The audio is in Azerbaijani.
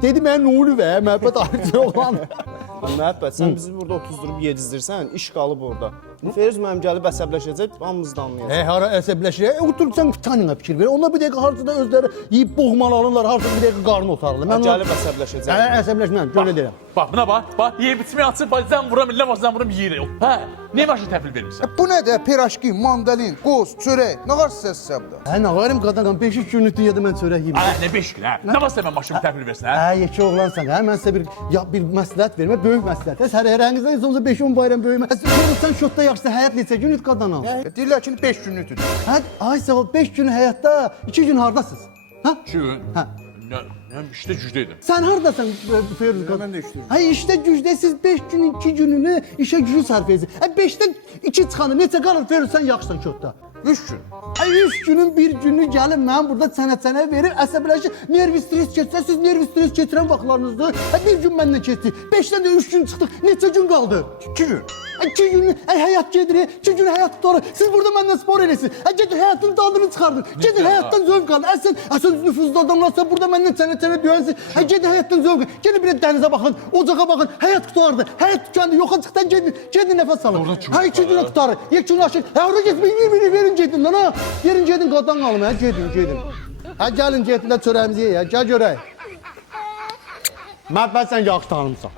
Dedi mən nə olur və məhəbbət ayrıca olan. Məhəbbət, sən bizi burada otuzdurup yedizdirsən, iş qalıb orada. Firuz mənim gəlib əsəbləşəcək, hamımız da anlayacaq. Hara əsəbləşir? Oturub sən Tanina fikir ver. Onlar bir dəqiqə harcada özləri yeyib boğmalı alırlar, harcada bir dəqiqə qarnı otarırlar. Mən gəlib əsəbləşəcək. Hə, əsəbləşməm, görə deyirəm. Bax, buna bax, yeyib içməyi açıb, zən vuram, illə zən vuram, yeyir. Hə, niyə maşın təhvil vermirsən? Bu nədir? Piraşki, mandalin, qoz, çörək. Nə var sizə hesabda? Hə, nə varım qadınqam, 5 günlük yedim mən çörək yeyim. Hə, nə 5 gün, hə? Nə varsa mən maşını təhvil versin, hə? Hə, yekə oğlansan, hə, mən sizə bir məsləhət vermə, böyük məsləhət. Sərhərənizdən insonuzda 5-10 bayram böyük məsləhət. Sən şotda yaxşısa həyat neçə günlük qadınam? Deyirlər ki, 5 günlükdür. Hə, ay sağ ol, 5 gün həyatda, 2 gün hardasınız? Hə? 2 gün? Hə. Nə işdə gücdəydim. Sən hardasan Firuz qadın? Mən də işləyirəm. Hə, işdə gücdəsiz 5 günün 2 gününü işə gücü sərf edirsiniz. Hə, 5-dən 2 çıxanı neçə qalır Firuz sən yaxşısan şotda? 3 gün. Ay 3 günün bir günü gəlin mən burada sənə verir, əsəbləşir, nervi stres keçsə, siz nervi stres keçirən vaxtlarınızdır. Hə, bir gün məndən keçdi, 5-dən də 3 gün çıxdıq, neçə gün qaldı? 2 gün. 2 gün həyat gedir, 2 gün həyat tutarı. Siz burada məndən spor eləsiniz. Gedin həyatın dadını çıxardın. Gedin həyatdan zövq alın. Sən nüfuzlu adamlarsa burada məndən sənə döyənsin. Gedin həyatdan zövq alın. Gedin bir dənizə baxın, ocağa baxın. Həyat qutardı. Həyat tükendi. Yoxa çıxdan gedin nəfəs alın. Hə 2 günə qutarı. 2 gün aşın. Hə orada getməyin, verin gedin lan ha. Gedin qadan alın, hə gedin. Hə gəlin gedin də çörəyimizi yeyə. Gəl görək. Mən sən yaxşı tanımısan.